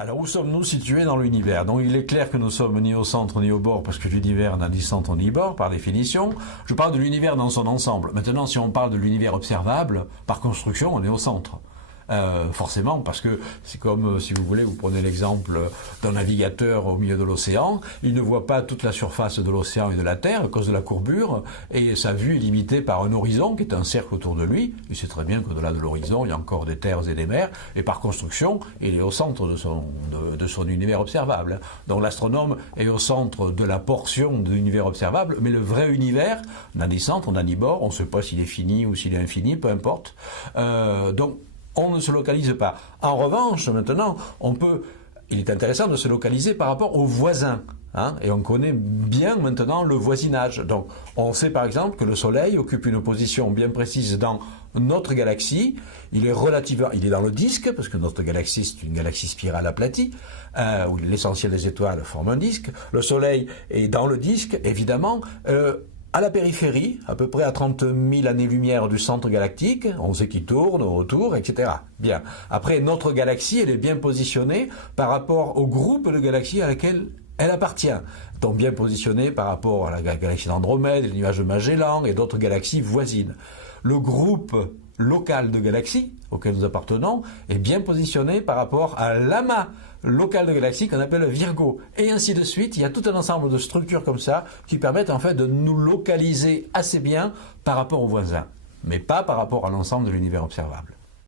Alors, où sommes-nous situés dans l'univers? Donc, il est clair que nous sommes ni au centre ni au bord, parce que l'univers n'a ni centre ni bord, par définition. Je parle de l'univers dans son ensemble. Maintenant, si on parle de l'univers observable, par construction, on est au centre. Forcément, parce que c'est comme, si vous voulez, vous prenez l'exemple d'un navigateur au milieu de l'océan, il ne voit pas toute la surface de l'océan et de la Terre à cause de la courbure, et sa vue est limitée par un horizon qui est un cercle autour de lui. Il sait très bien qu'au-delà de l'horizon, il y a encore des terres et des mers, et par construction, il est au centre de son univers observable. Donc l'astronome est au centre de la portion de l'univers observable, mais le vrai univers n'a ni centre, n'a ni bord, on ne sait pas s'il est fini ou s'il est infini, peu importe. Donc, on ne se localise pas. En revanche, maintenant, il est intéressant de se localiser par rapport aux voisins. Et on connaît bien maintenant le voisinage. Donc, on sait par exemple que le Soleil occupe une position bien précise dans notre galaxie. Il est dans le disque, parce que notre galaxie, c'est une galaxie spirale aplatie, où l'essentiel des étoiles forme un disque. Le Soleil est dans le disque, évidemment. À la périphérie, à peu près à 30 000 années-lumière du centre galactique, on sait qu'il tourne autour, etc. Bien. Après, notre galaxie, elle est bien positionnée par rapport au groupe de galaxies à laquelle elle appartient. Donc bien positionnée par rapport à la galaxie d'Andromède, les nuages de Magellan et d'autres galaxies voisines. Le groupe local de galaxies auquel nous appartenons est bien positionné par rapport à l'amas local de galaxies qu'on appelle Virgo. Et ainsi de suite, il y a tout un ensemble de structures comme ça qui permettent en fait de nous localiser assez bien par rapport aux voisins, mais pas par rapport à l'ensemble de l'univers observable.